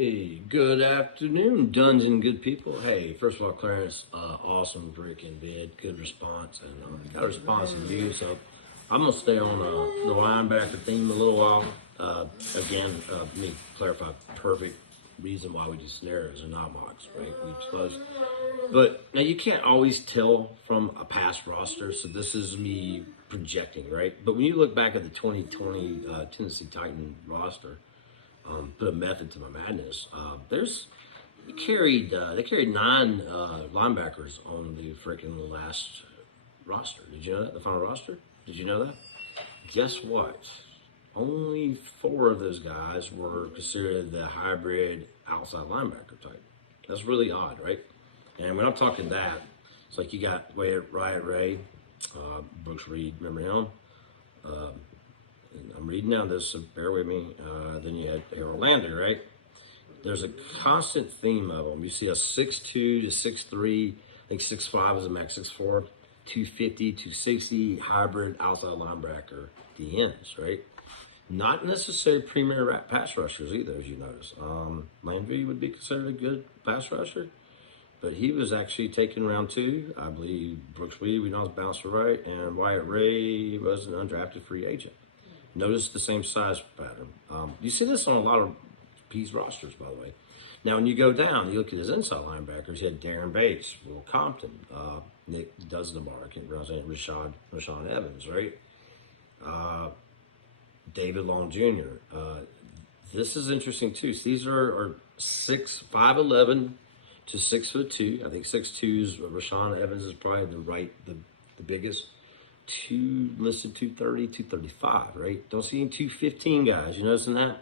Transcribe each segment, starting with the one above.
Hey, good afternoon, Dungeon good people. Hey, first of all, Clarence, awesome freaking vid, good response, and got a response from you, so I'm gonna stay on the linebacker theme a little while. Again, let me clarify, perfect reason why we do scenarios and not mocks, right? We suppose, but now you can't always tell from a past roster, so this is me projecting, right? But when you look back at the 2020 Tennessee Titan roster, put a method to my madness. They carried nine linebackers on the freaking last roster. Did you know that? The final roster? Did you know that? Guess what? Only four of those guys were considered the hybrid outside linebacker type. That's really odd, right? And when I'm talking that, it's like you got Riot Ray, Brooks Reed, remember him? And I'm reading down this, so bear with me. Then you had Harold Landry, right? There's a constant theme of them. You see a 6'2 to 6'3, I think 6'5 is a max, 6'4, 250, 260 hybrid outside linebacker, the ends, right? Not necessarily premier pass rushers either, as you notice. Landry would be considered a good pass rusher, but he was actually taken round two. I believe Brooks Reed, we know, is bouncer right, and Wyatt Ray was an undrafted free agent. Notice the same size pattern. You see this on a lot of P's rosters, by the way. Now, when you go down, you look at his inside linebackers. You had Darren Bates, Will Compton, Nick Dusdenbar, I can't pronounce it, Rashawn Evans, right? David Long Jr. This is interesting too. So these are 5'11" to 6'2". I think 6'2's Rashawn Evans is probably the biggest. Listed 230, 235, right? Don't see any 215 guys. You noticing that?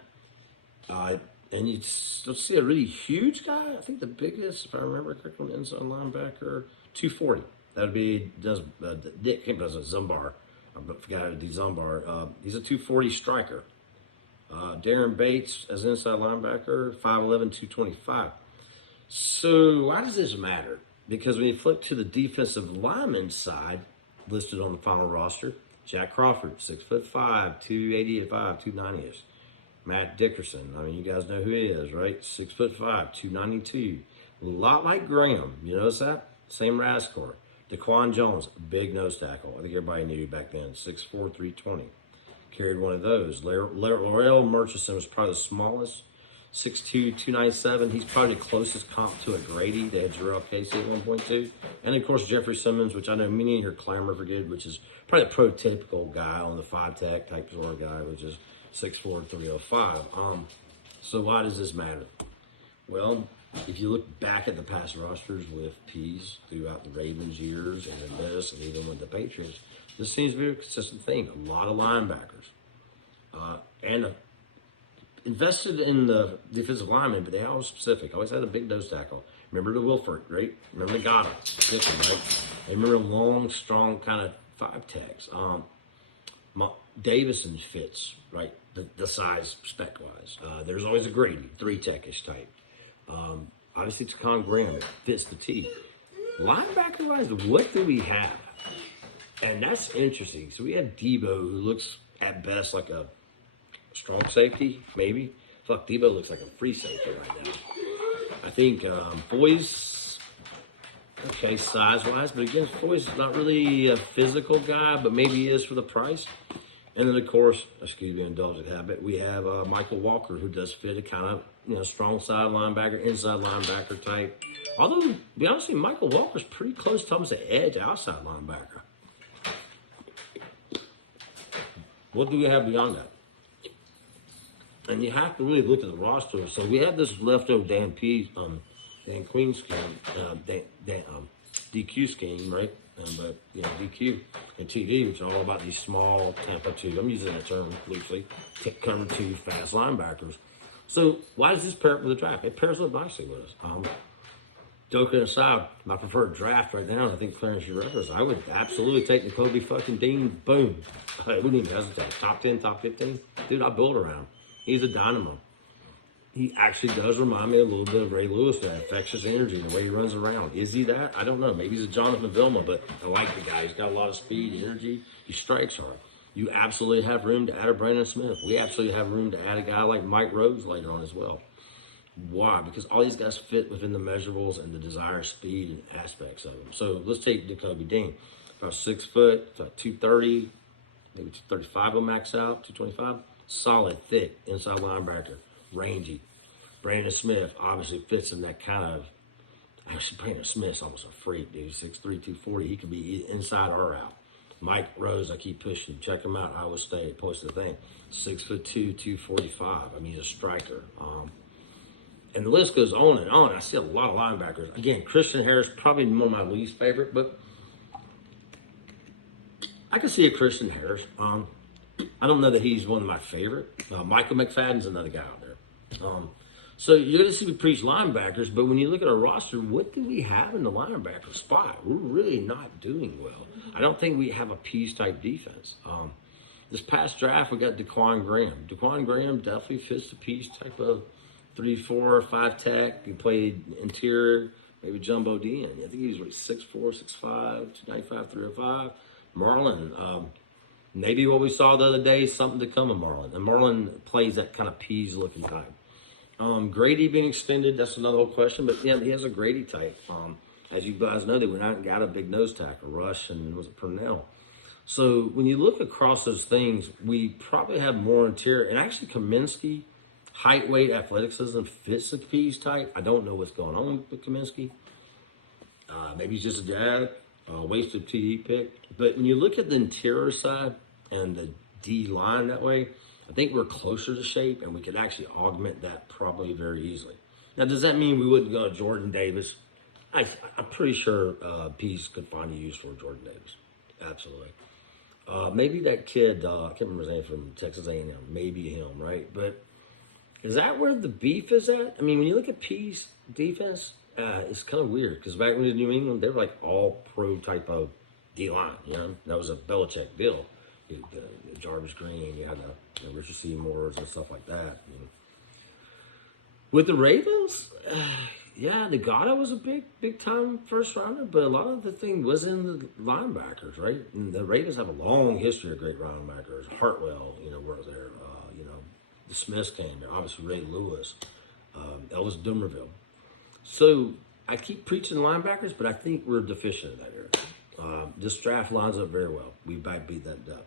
And you don't see a really huge guy. I think the biggest, if I remember correctly, inside linebacker, 240. That would be Nick Zumbar. I forgot D Zumbar. He's a 240 striker. Darren Bates as inside linebacker, 5'11", 225. So why does this matter? Because when you flip to the defensive lineman side, listed on the final roster, Jack Crawford, 6'5", 285, 290-ish. Matt Dickerson, I mean, you guys know who he is, right? 6'5", 292. A lot like Graham, you notice that? Same RAS score. Daquan Jones, big nose tackle. I think everybody knew back then, 6'4", 320. Carried one of those. Laurel Murchison was probably the smallest, 6'2", 297. He's probably the closest comp to a Grady. They had Jarrell Casey at 1.2. And of course, Jeffrey Simmons, which I know many here clamor for good, which is probably a prototypical guy on the 5-tech type sort of guy, which is 6'4", 305. So why does this matter? Well, if you look back at the past rosters with P's throughout the Ravens years and this, and even with the Patriots, this seems to be a consistent thing. A lot of linebackers. And invested in the defensive lineman, but they always specific. Always had a big nose tackle. Remember the Wilford, right? Remember the Goddard, right? They remember long, strong kind of 5-techs. Davison fits, right? The size spec-wise. There's always a Grady, 3-tech-ish type. Obviously, Taquan Graham, it fits the T. Linebacker-wise, what do we have? And that's interesting. So we have Debo, who looks at best like a strong safety, maybe. Fuck, Debo looks like a free safety right now. I think Foy's, okay, size-wise, but again, Foy's not really a physical guy, but maybe he is for the price. And then, of course, excuse me, indulgent habit, we have Michael Walker, who does fit a kind of, strong side linebacker, inside linebacker type. Although, to be honest with you, Michael Walker's pretty close to almost an edge outside linebacker. What do we have beyond that? And you have to really look at the roster. So we have this leftover Dan Queen scheme, DQ scheme, right? But DQ and TV, which are all about these small Tampa 2. I'm using that term loosely. Cover 2 fast linebackers. So why does this pair up with the draft? It pairs up nicely with us. Joking aside, my preferred draft right now, I think Clarence Rivers, I would absolutely take Nakobe fucking Dean. Boom. I wouldn't even hesitate. Top 10, top 15. Dude, I build around him. He's a dynamo. He actually does remind me a little bit of Ray Lewis, that infectious energy, the way he runs around. Is he that? I don't know. Maybe he's a Jonathan Vilma, but I like the guy. He's got a lot of speed, energy. He strikes hard. You absolutely have room to add a Brandon Smith. We absolutely have room to add a guy like Mike Rhodes later on as well. Why? Because all these guys fit within the measurables and the desired speed and aspects of them. So let's take Nakobe Dean. About 6 foot, about 230, maybe 235 will max out, 225. Solid, thick, inside linebacker, rangy. Brandon Smith obviously fits in that kind of. Actually, Brandon Smith's almost a freak, dude. 6'3", 240. He could be inside or out. Mike Rose, I keep pushing. Check him out. Iowa State posted a thing. 6'2", 245. I mean, he's a striker. And the list goes on and on. I see a lot of linebackers. Again, Christian Harris, probably one of my least favorite, but I can see a Christian Harris. I don't know that he's one of my favorite. Michael McFadden's another guy out there. So you're going to see me preach linebackers, but when you look at our roster, what do we have in the linebacker spot? We're really not doing well. I don't think we have a Pease-type defense. This past draft, we got Daquan Graham. Daquan Graham definitely fits the Pease type of 3-4, 5 tech. He played interior, maybe jumbo D. I think he was 6'4", 6'5", 295, 305. Marlon, maybe what we saw the other day is something to come in Marlon. And Marlon plays that kind of Pease-looking type. Grady being extended, that's another whole question. But, yeah, he has a Grady type. As you guys know, they went out and got a big nose tackle, Rush, and was it Purnell? So when you look across those things, we probably have more interior. And actually, Kaminsky, height, weight, athleticism fits the Pease type. I don't know what's going on with Kaminsky. Maybe he's just a dad, wasted TD pick. But when you look at the interior side and the D line that way, I think we're closer to shape, and we could actually augment that probably very easily. Now, does that mean we wouldn't go to Jordan Davis? I'm pretty sure Pease could find a use for Jordan Davis. Absolutely. Maybe that kid, I can't remember his name, from Texas A&M. Maybe him, right? But is that where the beef is at? I mean, when you look at Pease defense, it's kind of weird because back when in New England, they were like all pro type of D-line. You know, that was a Belichick deal. The Jarvis Green, you had the Richard Seymours and stuff like that. With the Ravens, yeah, Nagata was a big time first rounder, but a lot of the thing was in the linebackers, right? And the Ravens have a long history of great linebackers. Hartwell, was there. The Smiths came there. Obviously, Ray Lewis, Elvis Dumerville. So I keep preaching linebackers, but I think we're deficient in that area. This draft lines up very well. We beat that up.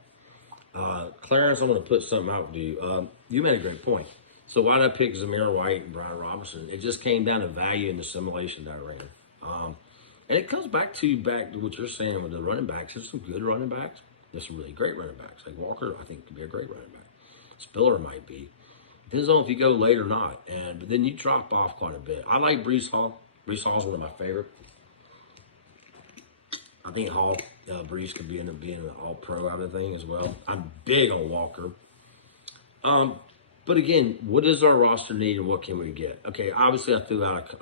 Clarence, I'm going to put something out to you. You made a great point. So why did I pick Zamir White and Brian Robinson? It just came down to value and assimilation that ran. And it comes back to what you're saying with the running backs. There's some good running backs. There's some really great running backs. Like Walker, I think, could be a great running back. Spiller might be. Depends on if you go late or not. But then you drop off quite a bit. I like Breece Hall. Breece Hall's one of my favorite. I think Breece could end up being an all-pro out of the thing as well. I'm big on Walker. But again, what does our roster need and what can we get? Okay, obviously I threw out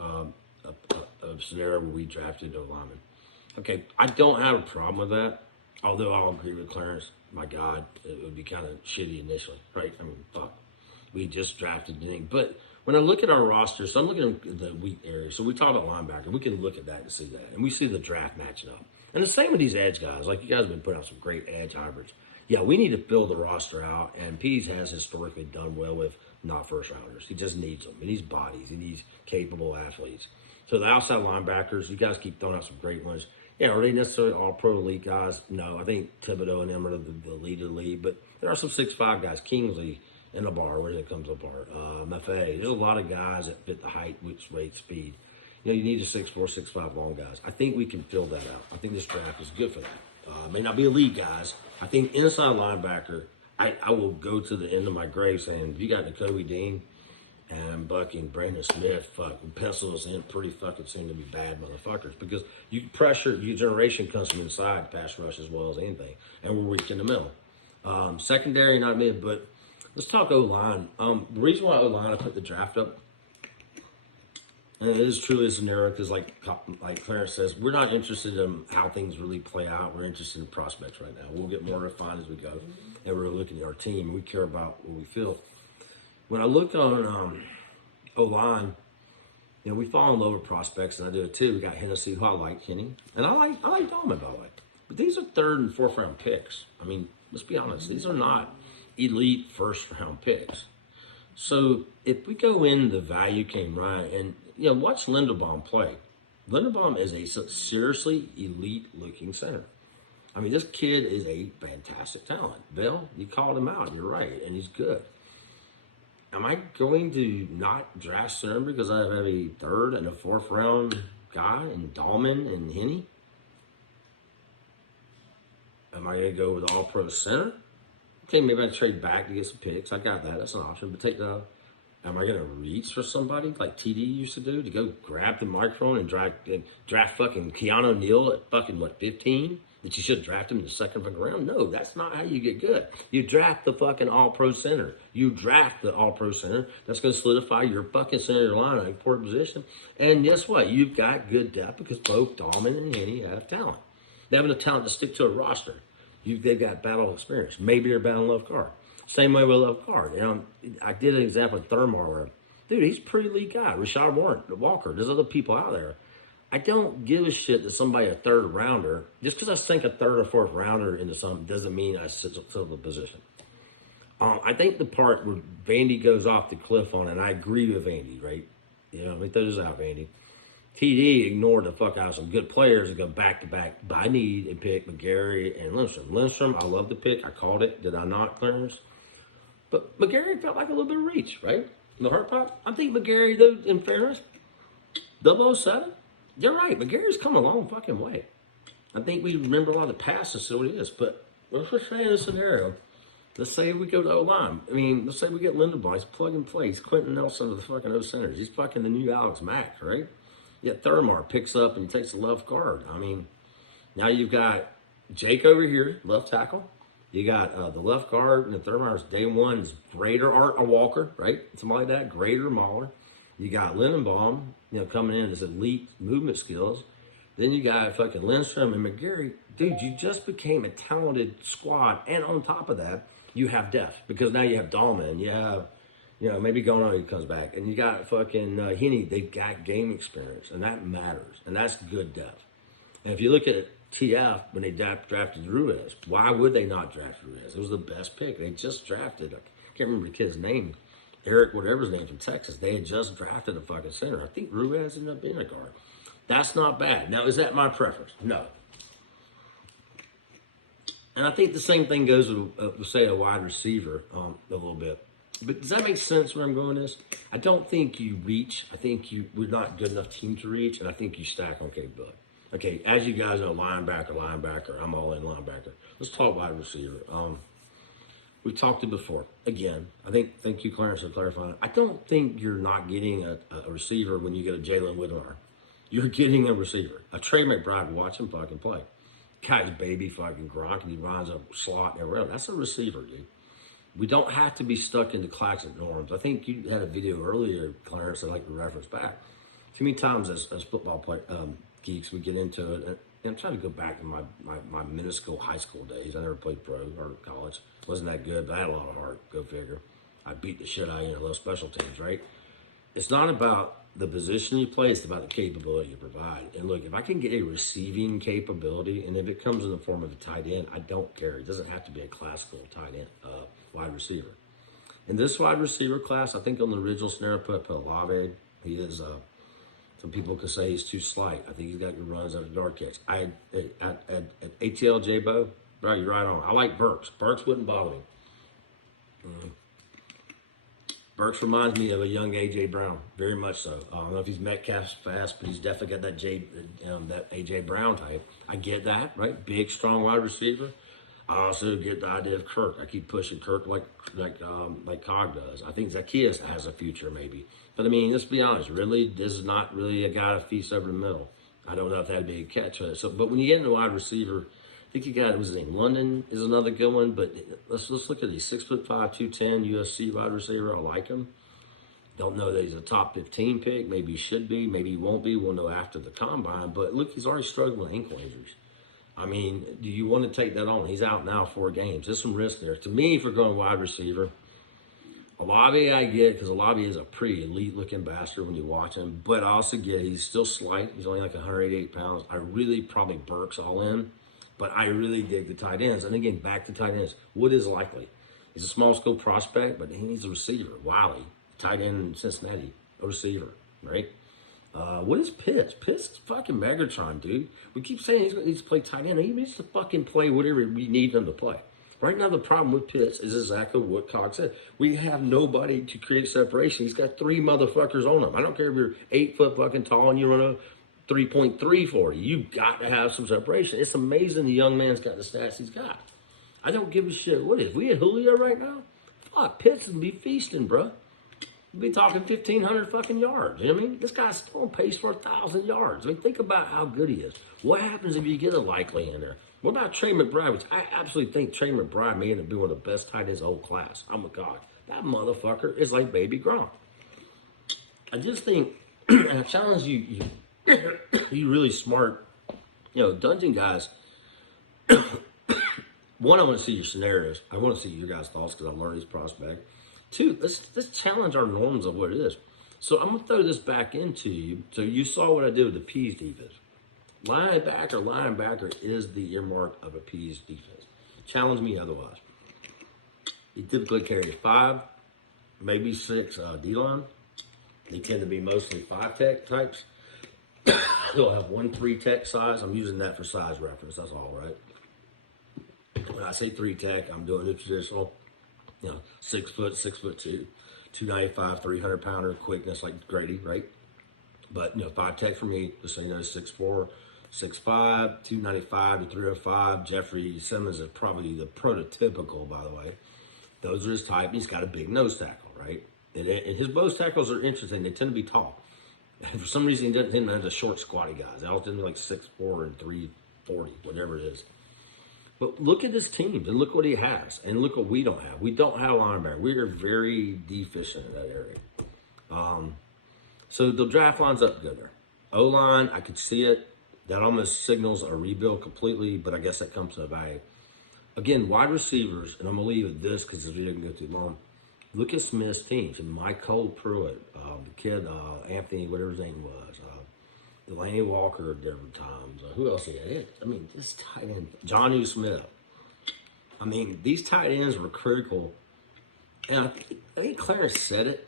a scenario where we drafted a lineman. Okay, I don't have a problem with that, although I'll agree with Clarence. My God, it would be kind of shitty initially, right? I mean, fuck. We just drafted the thing. But when I look at our roster, so I'm looking at the weak area. So we talk about linebacker. We can look at that and see that. And we see the draft matching up. And the same with these edge guys. Like, you guys have been putting out some great edge hybrids. Yeah, we need to build the roster out. And Pease has historically done well with not first rounders. He just needs them. He needs bodies. He needs capable athletes. So the outside linebackers, you guys keep throwing out some great ones. Yeah, are they necessarily all pro elite guys? No, I think Thibodeau and them are the lead of the league. But there are some 6'5" guys. Kingsley in the bar, where it comes apart. Maffei. There's a lot of guys that fit the height, width, weight, speed. You need a 6'4", 6'5" long guys. I think we can fill that out. I think this draft is good for that. May not be elite guys. I think inside linebacker, I will go to the end of my grave saying, if you got Nakobe Dean and Bucky and Brandon Smith, pencil us in pretty fucking soon to be bad motherfuckers. Because you pressure, your generation comes from inside pass rush as well as anything. And we're weak in the middle. Secondary, not mid, but let's talk O-line. The reason why O-line I put the draft up, and it is truly a scenario because, like Clarence says, we're not interested in how things really play out. We're interested in prospects right now. We'll get more refined as we go. And we're looking at our team. We care about what we feel. When I look on O-line, we fall in love with prospects, and I do it too. We got Hennessy, who I like, Kenny. And I like Dolman, by the way. But these are 3rd and 4th round picks. I mean, let's be honest. These are not elite first round picks. So if we go in, the value came right, and watch Linderbaum play. Linderbaum is a seriously elite-looking center. I mean, this kid is a fantastic talent. Bill, you called him out. You're right, and he's good. Am I going to not draft center because I have a third and a fourth round guy in Dahlman and Henne? Am I going to go with all pro center? Okay, maybe I trade back to get some picks. I got that. That's an option. But am I going to reach for somebody like TD used to do, to go grab the microphone and draft fucking Keanu Neal at fucking, 15? That you should draft him in the second fucking round? No, that's not how you get good. You draft the fucking all-pro center. You draft the all-pro center. That's going to solidify your fucking center of your line in a important position. And guess what? You've got good depth because both Dahlman and Henne have talent. They have enough talent to stick to a roster. They've got battle experience. Maybe they're battling left guard. Same way with left guard. I did an example of Thurmar where, dude, he's a pretty elite guy. Rashad Walker. There's other people out there. I don't give a shit that somebody a third rounder, just because I sink a third or fourth rounder into something doesn't mean I sit the position. I think the part where Vandy goes off the cliff on, and I agree with Vandy, right? Let me throw this out, Vandy. TD ignored the fuck out of some good players and go back-to-back by need and pick McGarry and Lindstrom. Lindstrom, I love the pick. I called it. Did I not, Clarence? But McGarry felt like a little bit of reach, right? The hurt pop. I think McGarry, though, in fairness, 007, you're right. McGarry's come a long fucking way. I think we remember a lot of the past and so it is. But let's just say in this scenario, let's say we go to O-line. I mean, let's say we get Linderbaum. He's plug and play. He's Quentin Nelson of the fucking O-centers. He's fucking the new Alex Mack, right? Yet Thurmar picks up and takes the left guard. I mean, now you've got Jake over here, left tackle. You got the left guard, and the Thurmar's day one is Grader or Walker, right? Somebody like that, Grader, Mahler. You got Lindenbaum, coming in as elite movement skills. Then you got fucking Lindstrom and McGarry. Dude, you just became a talented squad, and on top of that, you have depth because now you have Dahlman, you have. Maybe Gono comes back. And you got fucking Henne. They've got game experience. And that matters. And that's good depth. And if you look at TF, when they drafted Ruiz, why would they not draft Ruiz? It was the best pick. They just drafted, I can't remember the kid's name, Eric, whatever his name, from Texas. They had just drafted a fucking center. I think Ruiz ended up being a guard. That's not bad. Now, is that my preference? No. And I think the same thing goes with, say, a wide receiver a little bit. But does that make sense where I'm going with this? I don't think you reach. I think we're not good enough team to reach, and I think you stack on capability. Okay, as you guys know, linebacker. I'm all in linebacker. Let's talk wide receiver. We talked it before. Again, thank you, Clarence, for clarifying. I don't think you're not getting a receiver when you go to Jalen Whittemore. You're getting a receiver. A Trey McBride, watch him fucking play. Guy's baby fucking Gronk, and he runs a slot everywhere. That's a receiver, dude. We don't have to be stuck into classic norms. I think you had a video earlier, Clarence, I'd like to reference back. Too many times as football geeks, we get into it. And I'm trying to go back to my minuscule high school days. I never played pro or college. Wasn't that good, but I had a lot of heart. Go figure. I beat the shit out of those special teams, right? It's not about the position you play. It's about the capability you provide. And look, if I can get a receiving capability, and if it comes in the form of a tight end, I don't care. It doesn't have to be a classical tight end, wide receiver. In this wide receiver class, I think on the original scenario, put Olave. He is, some people could say he's too slight. I think he's got good runs out of yard kicks. At ATL J-Bo, bro, you're right on. I like Burks. Burks wouldn't bother me. Burks reminds me of a young A.J. Brown, very much so. I don't know if he's Metcalf's fast, but he's definitely got that A.J. Brown type. I get that, right? Big, strong wide receiver. I also get the idea of Kirk. I keep pushing Kirk like Cog does. I think Zacchaeus has a future maybe. But I mean, let's be honest. Really, this is not really a guy to feast over the middle. I don't know if that'd be a catch. But when you get into wide receiver, I think you got, what's his name? London is another good one. But let's look at these 6'5", 210 USC wide receiver. I like him. Don't know that he's a top 15 pick. Maybe he should be. Maybe he won't be. We'll know after the combine. But look, he's already struggled with ankle injuries. I mean, do you want to take that on? He's out now 4 games. There's some risk there. To me, if we're going wide receiver, Olave I get because Olave is a pretty elite-looking bastard when you watch him. But I also get he's still slight. He's only like 188 pounds. I really probably Burks all in. But I really dig the tight ends. And again, back to tight ends. What is likely? He's a small school prospect, but he needs a receiver. Wiley, tight end in Cincinnati, a receiver, right? What is Pitts? Pitts is fucking Megatron, dude. We keep saying he needs to play tight end. He needs to fucking play whatever we need him to play. Right now, the problem with Pitts is exactly what Cox said. We have nobody to create separation. He's got 3 motherfuckers on him. I don't care if you're 8 foot fucking tall and you run a 3.3 40. You got to have some separation. It's amazing the young man's got the stats he's got. I don't give a shit. What if we had Julio right now? Fuck, Pitts would be feasting, bro. We'd be talking 1,500 fucking yards. You know what I mean? This guy's still on pace for 1,000 yards. I mean, think about how good he is. What happens if you get a Likely in there? What about Trey McBride? Which I absolutely think Trey McBride may end up being one of the best tight ends of the whole class. Oh my God. That motherfucker is like baby Gronk. I just think, and I challenge you really smart, dungeon guys. One, I want to see your scenarios. I want to see your guys' thoughts because I've learned these prospects. 2, let's challenge our norms of what it is. So I'm going to throw this back into you. So you saw what I did with the Peas defense. Linebacker is the earmark of a Peas defense. Challenge me otherwise. He typically carries 5, maybe 6 D-line. They tend to be mostly 5-tech types. He'll have 1 3-tech size. I'm using that for size reference. That's all, right? When I say 3-tech, I'm doing the traditional, 6 foot, 6'2", 295, 300-pounder quickness like Grady, right? But 5-tech for me, just so you know, 6'4", 6'5", 295 to 305. Jeffrey Simmons is probably the prototypical, by the way. Those are his type. He's got a big nose tackle, right? And his nose tackles are interesting. They tend to be tall. And for some reason, he doesn't tend to have the short, squatty guys. They all tend to be like 6'4" and 340, whatever it is. But look at this team, and look what he has, and look what we don't have. We don't have linebacker. We are very deficient in that area. So the draft lines up good there. O-line, I could see it. That almost signals a rebuild completely, but I guess that comes to a value. Again, wide receivers, and I'm going to leave it this because this video can go too long. Look at Smith's teams, and Mike Cole Pruitt, the kid, Anthony, whatever his name was, Delaney Walker at different times. Who else he had? I mean, this tight end, Jonnu Smith. I mean, these tight ends were critical. And I think Clarence said it.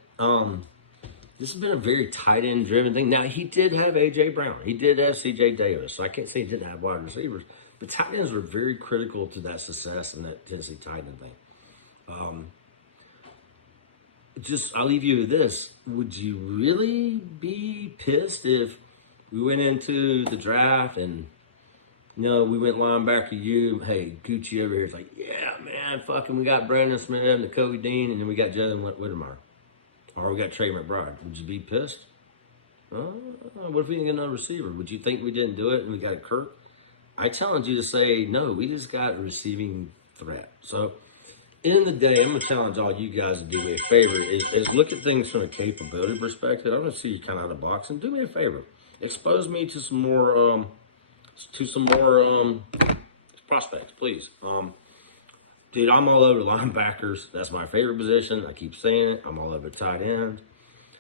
This has been a very tight end driven thing. Now, he did have A.J. Brown. He did have C.J. Davis. So I can't say he didn't have wide receivers. But tight ends were very critical to that success and that Tennessee tight end thing. I'll leave you with this. Would you really be pissed if we went into the draft and, we went linebacker you, hey, Gucci over here is like, yeah, man, fucking we got Brandon Smith and Nakobe Dean, and then we got Jalen Whittemire. Or we got Trey McBride. Would you be pissed? What if we didn't get another receiver? Would you think we didn't do it and we got Kirk? I challenge you to say, no, we just got a receiving threat. So, in the day, I'm going to challenge all you guys to do me a favor, is look at things from a capability perspective. I'm going to see you kind of out of the box, and do me a favor. Expose me to some more prospects, please. Dude, I'm all over linebackers. That's my favorite position. I keep saying it. I'm all over tight ends.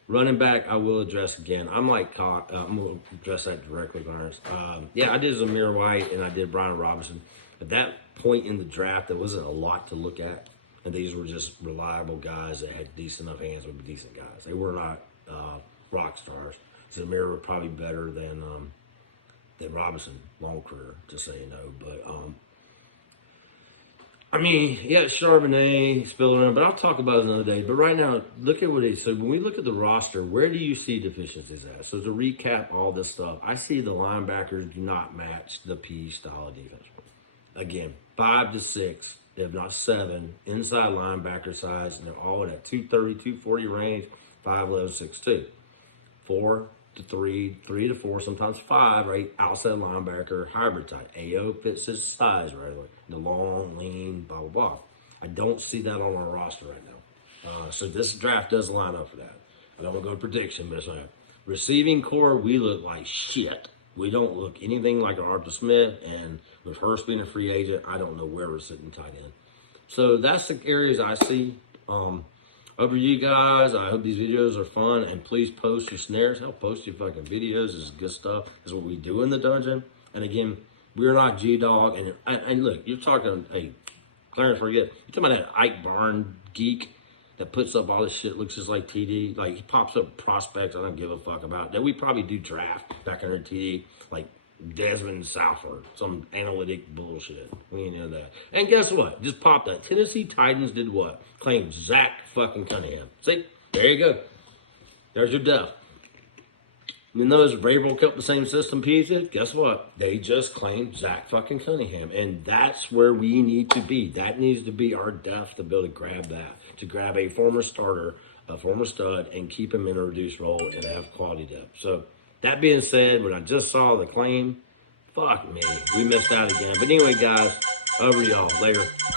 Running back, I will address again. I'm like Cox. I'm going to address that directly, Garners. I did Zamir White and I did Brian Robinson. At that point in the draft, there wasn't a lot to look at. And these were just reliable guys that had decent enough hands with decent guys. They were not rock stars. Zamir were probably better than Robinson, long career, just so you know. But, Charbonnet, Spiller, but I'll talk about it another day. But right now, look at what it is. So when we look at the roster, where do you see deficiencies at? So to recap all this stuff, I see the linebackers do not match the P style of defense. Again, 5 to 6, if not 7, inside linebacker size, and they're all in that 230, 240 range, 5'11", 6'2". 4 to 3, 3 to 4, sometimes 5, right? Outside linebacker, hybrid type. AO fits his size right away. The long, lean, blah, blah, blah. I don't see that on our roster right now. So this draft does line up for that. I don't want to go to prediction, but it's like receiving core, we look like shit. We don't look anything like Arthur Smith, and with Hurst being a free agent, I don't know where we're sitting tight end. So that's the areas I see. Over you guys, I hope these videos are fun, and please post your snares. Hell, post your fucking videos. This is good stuff. This is what we do in the dungeon. And again, we're not G-Dog. And look, you're talking, hey, Clarence forget. You talking about that Ike Barn geek that puts up all this shit, looks just like TD. Like, he pops up prospects I don't give a fuck about. That we probably do draft back under TD, like Desmond Southward, some analytic bullshit. We ain't know that. And guess what? Just popped up. Tennessee Titans did what? Claimed Zach fucking Cunningham. See? There you go. There's your death. You know, those Vrabel kept the same system Pease did. Guess what? They just claimed Zach fucking Cunningham. And that's where we need to be. That needs to be our depth to be able to grab that. To grab a former starter, a former stud, and keep him in a reduced role and have quality depth. So, that being said, when I just saw the claim, fuck me. We missed out again. But anyway, guys, over to y'all. Later.